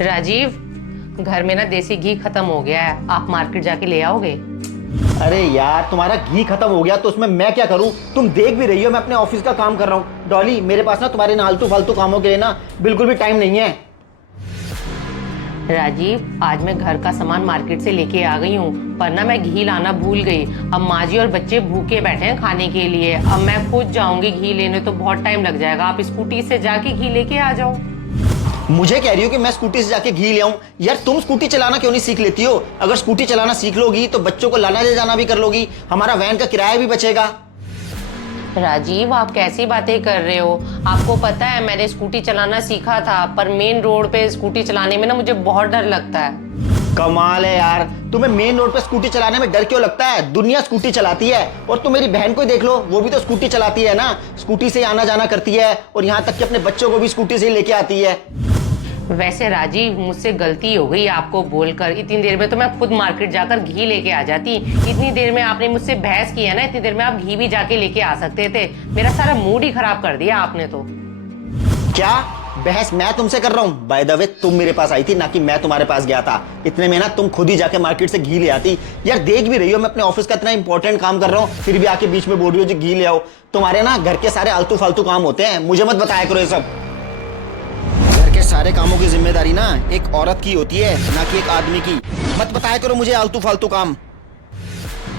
राजीव, घर में ना देसी घी खत्म हो गया है, आप मार्केट जाके ले आओगे? अरे यार, तुम्हारा घी खत्म हो गया तो उसमें मैं क्या करूं? तुम देख भी रही हो मैं अपने ऑफिस का काम कर रहा हूं। डॉली, मेरे पास ना तुम्हारे आलतू फालतू कामों के लिए ना बिल्कुल भी टाइम नहीं है। राजीव, आज मैं घर का सामान मार्केट से लेके आ गई हूँ, पर ना मैं घी लाना भूल गई। अब माँ जी और बच्चे भूखे बैठे हैं खाने के लिए। अब मैं खुद जाऊंगी घी लेने तो बहुत टाइम लग जाएगा। आप स्कूटी से जाके घी लेके आ जाओ। मुझे कह रही हो कि मैं स्कूटी से जाके घी ले आऊं? यार, तुम स्कूटी चलाना क्यों नहीं सीख लेती हो? अगर स्कूटी चलाना सीख लोगी तो बच्चों को लाना ले जाना भी कर लोगी, हमारा वैन का किराया भी बचेगा। राजीव, आप कैसी बातें कर रहे हो? आपको पता है मैंने स्कूटी चलाना सीखा था, पर मेन रोड पे स्कूटी चलाने में ना मुझे बहुत डर लगता है। कमाल है यार, तुम्हें मेन रोड पे स्कूटी चलाने में डर क्यों लगता है? दुनिया स्कूटी चलाती है। और तुम मेरी बहन को ही देख लो, वो भी तो स्कूटी चलाती है ना। स्कूटी से आना जाना करती है और यहाँ तक कि अपने बच्चों को भी स्कूटी से ही लेके आती है। वैसे राजीव, मुझसे गलती हो गई आपको बोलकर। इतनी देर में तो मैं खुद मार्केट जाकर घी लेके आ जाती। इतनी देर में आपने मुझसे बहस की है ना, इतनी देर में आप घी भी जाके लेके आ सकते थे। मेरा सारा मूड ही खराब कर दिया आपने तो। क्या बहस मैं तुमसे कर रहा हूँ? बाय द वे, तुम मेरे पास आई थी ना कि मैं तुम्हारे पास गया था। इतने में ना तुम खुद ही जाके मार्केट से घी ले आती। यार, देख भी रही हो मैं अपने ऑफिस का इतना इंपॉर्टेंट काम कर रहा हूँ, फिर भी आके बीच में बोल रही हो जी घी ले आओ। तुम्हारे ना घर के सारे आलतू फालतू काम होते हैं, मुझे मत बताया करो ये सब। घर के सारे कामों की जिम्मेदारी ना एक औरत की होती है, ना कि एक आदमी की। मत बताया करो मुझे आलतू फालतू काम।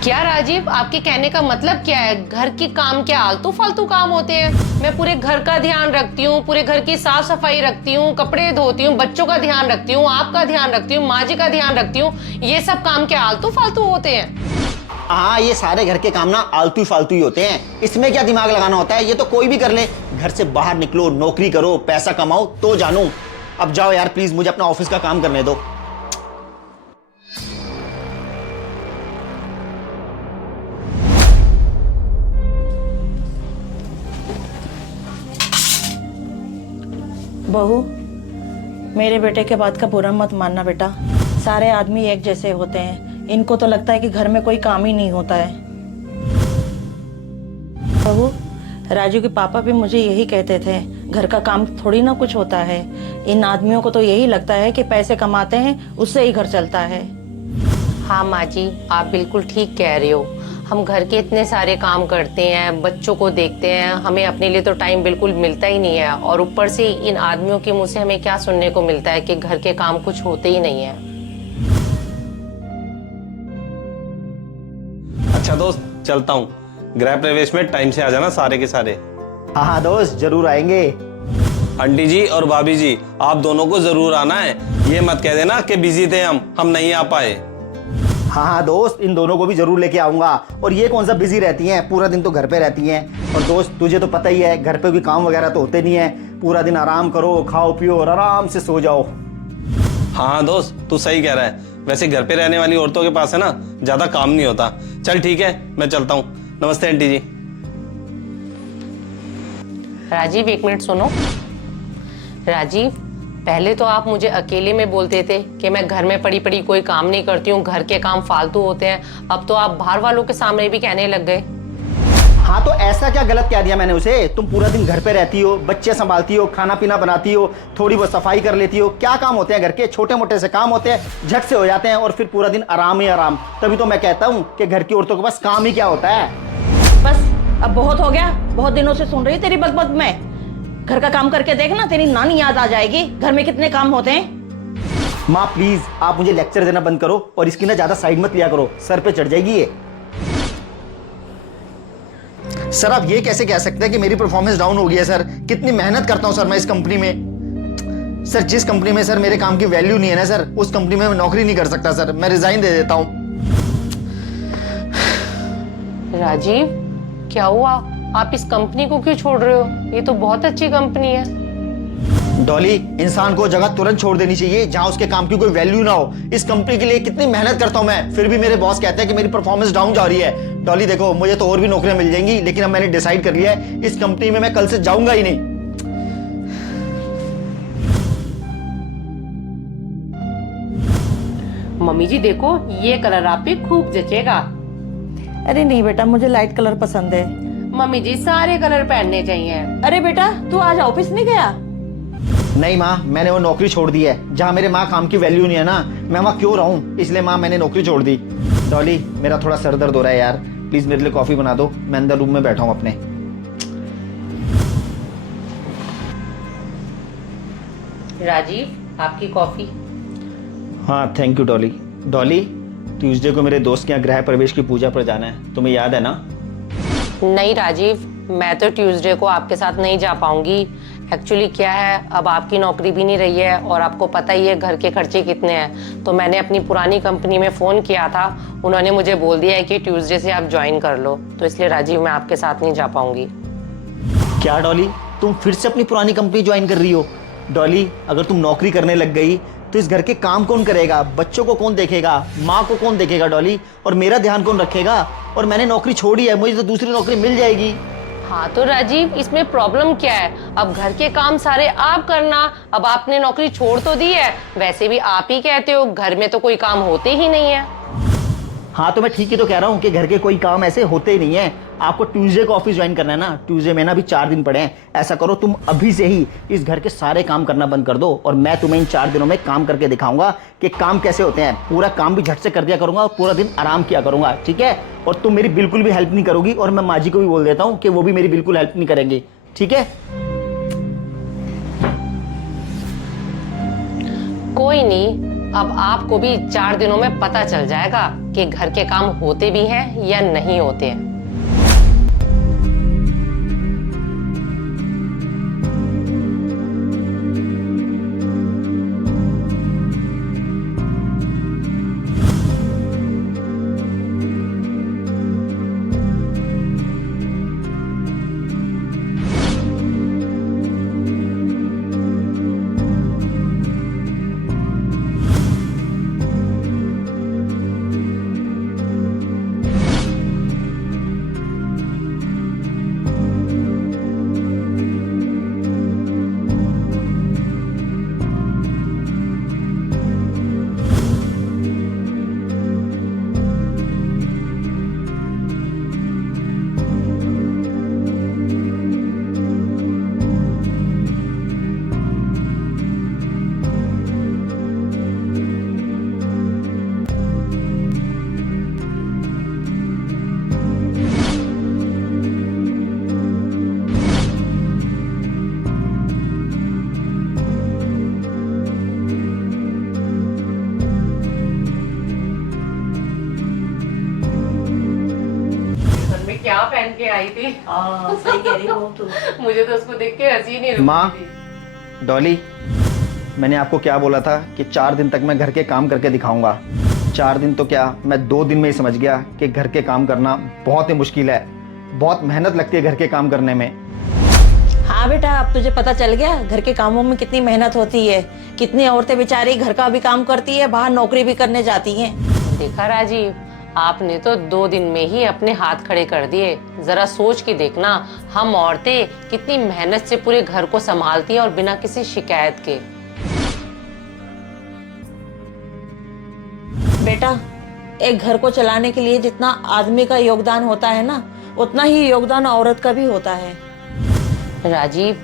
क्या राजीव, आपके कहने का मतलब क्या है? घर के काम क्या आलतू फालतू काम होते हैं? मैं पूरे घर का ध्यान रखती हूँ, पूरे घर की साफ सफाई रखती हूँ, कपड़े धोती हूँ, बच्चों का ध्यान रखती हूँ, आपका ध्यान रखती हूँ, माँ जी का ध्यान रखती हूँ। ये सब काम क्या आलतू फालतू होते हैं? हाँ, ये सारे घर के काम ना आलतू फालतू ही होते हैं। इसमें क्या दिमाग लगाना होता है? ये तो कोई भी कर ले। घर से बाहर निकलो, नौकरी करो, पैसा कमाओ तो जानू। अब जाओ यार, प्लीज मुझे अपना ऑफिस का काम करने दो। बहू, मेरे बेटे के बात का बुरा मत मानना बेटा। सारे आदमी एक जैसे होते हैं। इनको तो लगता है कि घर में कोई काम ही नहीं होता है। बहू, राजू के पापा भी मुझे यही कहते थे, घर का काम थोड़ी ना कुछ होता है। इन आदमियों को तो यही लगता है कि पैसे कमाते हैं, उससे ही घर चलता है। हाँ माँ जी, आप बिल्कुल ठीक कह रहे हो। हम घर के इतने सारे काम करते हैं, बच्चों को देखते हैं, हमें अपने लिए तो टाइम बिल्कुल मिलता ही नहीं है। और ऊपर से इन आदमियों के मुंह से हमें क्या सुनने को मिलता है कि घर के काम कुछ होते ही नहीं है। अच्छा दोस्त, चलता हूँ। गृह प्रवेश में टाइम से आ जाना सारे के सारे। हाँ हाँ दोस्त, जरूर आएंगे। आंटी जी और भाभी जी, आप दोनों को जरूर आना है। ये मत कह देना कि बिजी थे हम नहीं आ पाए। हाँ हाँ दोस्त, इन दोनों को भी जरूर लेके आऊंगा। और ये कौन सा बिजी रहती हैं, पूरा दिन तो घर पे रहती हैं। और दोस्त, तुझे तो पता ही है घर पे कोई काम वगैरह तो होते नहीं है। पूरा दिन आराम करो, खाओ पियो और आराम से सो जाओ। हाँ दोस्त, तू सही कह रहा है। वैसे घर पे रहने वाली औरतों के पास है ना ज्यादा काम नहीं होता। चल ठीक है, मैं चलता हूँ। नमस्ते आंटी जी। राजीव, एक मिनट सुनो। राजीव, पहले तो आप मुझे अकेले में बोलते थे कि मैं घर में पड़ी पड़ी कोई काम नहीं करती हूँ, घर के काम फालतू होते हैं। अब तो आप बाहर वालों के सामने भी कहने लग गए। हाँ, तो ऐसा क्या गलत कह दिया मैंने उसे? तुम पूरा दिन घर पे रहती हो, बच्चे संभालती हो, खाना पीना बनाती हो, थोड़ी बहुत सफाई कर लेती हो। क्या काम होते हैं घर के? छोटे मोटे से काम होते हैं, झट से हो जाते हैं और फिर पूरा दिन आराम ही आराम। तभी तो मैं कहता हूँ कि घर की औरतों के पास काम ही क्या होता है। बस, अब बहुत हो गया। बहुत दिनों से सुन रही तेरी बकबक में। घर का काम करके देखना, तेरी नानी याद आ जाएगी। घर में कितने काम होते हैं। माँ प्लीज, आप मुझे लेक्चर देना बंद करो और इसकी ना ज्यादा साइड मत लिया करो, सर पे चढ़ जाएगी ये। सर, आप ये कैसे कह सकते हैं कि मेरी परफॉर्मेंस डाउन हो गई है? सर, कितनी मेहनत करता हूं सर मैं इस कंपनी में। सर, जिस कंपनी में सर मेरे काम की वैल्यू नहीं है ना सर, उस कंपनी में मैं नौकरी नहीं कर सकता सर। मैं रिजाइन दे देता हूं। राजीव, क्या हुआ? आप इस कंपनी को क्यों छोड़ रहे हो? ये तो बहुत अच्छी कंपनी है। डॉली, इंसान को जगह तुरंत छोड़ देनी चाहिए जहां उसके काम की कोई वैल्यू ना हो। इस कंपनी के लिए कितनी मेहनत करता हूं मैं, फिर भी मेरे बॉस कहते हैं कि मेरी परफॉर्मेंस डाउन जा रही है। डॉली देखो, मुझे तो और भी नौकरियां मिल जाएंगी, लेकिन अब मैंने डिसाइड कर लिया है इस कंपनी में मैं कल से जाऊंगा ही नहीं। मम्मी जी देखो, ये कलर आप पे खूब जचेगा। अरे नहीं बेटा, मुझे लाइट कलर पसंद है। मम्मी जी, सारे कलर पहनने चाहिए। अरे बेटा, तू आज ऑफिस नहीं गया? नहीं माँ, मैंने वो नौकरी छोड़ दी है। जहाँ मेरे माँ काम की वैल्यू नहीं है ना, मैं वहाँ क्यों रहूँ, इसलिए माँ मैंने नौकरी छोड़ दी। डॉली, मेरा थोड़ा सर दर्द हो रहा है यार, प्लीज मेरे लिए कॉफी बना दो, मैं अंदर रूम में बैठा हूँ अपने। राजीव, आपकी कॉफी। हाँ thank you Dolly. Dolly, Tuesday को मेरे दोस्त के यहाँ गृह प्रवेश की पूजा पर जाना है, तुम्हें याद है ना? नहीं राजीव, मैं तो ट्यूसडे को आपके साथ नहीं जा पाऊंगी। एक्चुअली क्या है, अब आपकी नौकरी भी नहीं रही है और आपको पता ही है घर के खर्चे कितने हैं। तो मैंने अपनी पुरानी कंपनी में फ़ोन किया था, उन्होंने मुझे बोल दिया है कि ट्यूसडे से आप ज्वाइन कर लो। तो इसलिए राजीव, मैं आपके साथ नहीं जा पाऊंगी। क्या डॉली, तुम फिर से अपनी पुरानी कंपनी ज्वाइन कर रही हो? डॉली, अगर तुम नौकरी करने लग गई तो इस घर के काम कौन करेगा, बच्चों को कौन देखेगा, माँ को कौन देखेगा डॉली, और मेरा ध्यान कौन रखेगा? और मैंने नौकरी छोड़ी है, मुझे तो दूसरी नौकरी मिल जाएगी। हाँ तो राजीव, इसमें प्रॉब्लम क्या है? अब घर के काम सारे आप करना। अब आपने नौकरी छोड़ तो दी है, वैसे भी आप ही कहते हो घर में तो कोई काम होते ही नहीं है। हाँ तो मैं ठीक ही तो कह रहा हूँ कि घर के कोई काम ऐसे होते ही नहीं है। आपको ट्यूसडे को ऑफिस ज्वाइन करना है ना, ट्यूसडे में ना भी 4 दिन पड़े हैं। ऐसा करो, तुम अभी से ही इस घर के सारे काम करना बंद कर दो और मैं तुम्हें इन 4 दिनों में काम करके दिखाऊंगा कि काम कैसे होते हैं। पूरा काम भी झट से कर दिया करूंगा और पूरा दिन आराम किया करूंगा, ठीक है? और तुम मेरी बिल्कुल भी हेल्प नहीं करोगी और मैं माँ जी को भी बोल देता हूँ कि वो भी मेरी बिल्कुल हेल्प नहीं करेंगे, ठीक है? कोई नहीं, अब आपको भी 4 दिनों में पता चल जाएगा कि घर के काम होते भी हैं या नहीं होते हैं। क्या पहन के आई थी? सही कह रही हो तू। मुझे तो उसको देख के हंसी नहीं रुकती माँ, थी। डॉली, मैंने आपको क्या बोला था कि 4 दिन तक मैं घर के काम करके दिखाऊंगा। 4 दिन तो क्या, मैं 2 दिन में ही समझ गया कि घर के काम करना बहुत ही मुश्किल है। बहुत मेहनत लगती है घर के काम करने में। हाँ बेटा, अब तुझे पता चल गया घर के कामों में कितनी मेहनत होती है। कितनी औरतें बेचारी घर का भी काम करती है, बाहर नौकरी भी करने जाती हैं। देखा राजीव, आपने तो 2 दिन में ही अपने हाथ खड़े कर दिए। जरा सोच के देखना, हम औरतें कितनी मेहनत से पूरे घर को संभालती हैं और बिना किसी शिकायत के। बेटा, एक घर को चलाने के लिए जितना आदमी का योगदान होता है ना, उतना ही योगदान औरत का भी होता है। राजीव,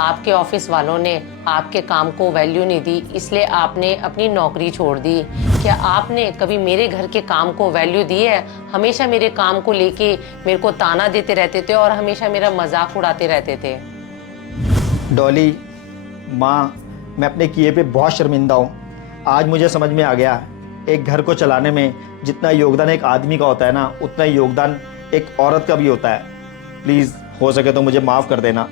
आपके ऑफिस वालों ने आपके काम को वैल्यू नहीं दी, इसलिए आपने अपनी नौकरी छोड़ दी। क्या आपने कभी मेरे घर के काम को वैल्यू दी है? हमेशा मेरे काम को लेके मेरे को ताना देते रहते थे और हमेशा मेरा मजाक उड़ाते रहते थे। डॉली, माँ, मैं अपने किए पे बहुत शर्मिंदा हूँ। आज मुझे समझ में आ गया, एक घर को चलाने में जितना योगदान एक आदमी का होता है ना, उतना ही योगदान एक औरत का भी होता है। प्लीज़, हो सके तो मुझे माफ़ कर देना।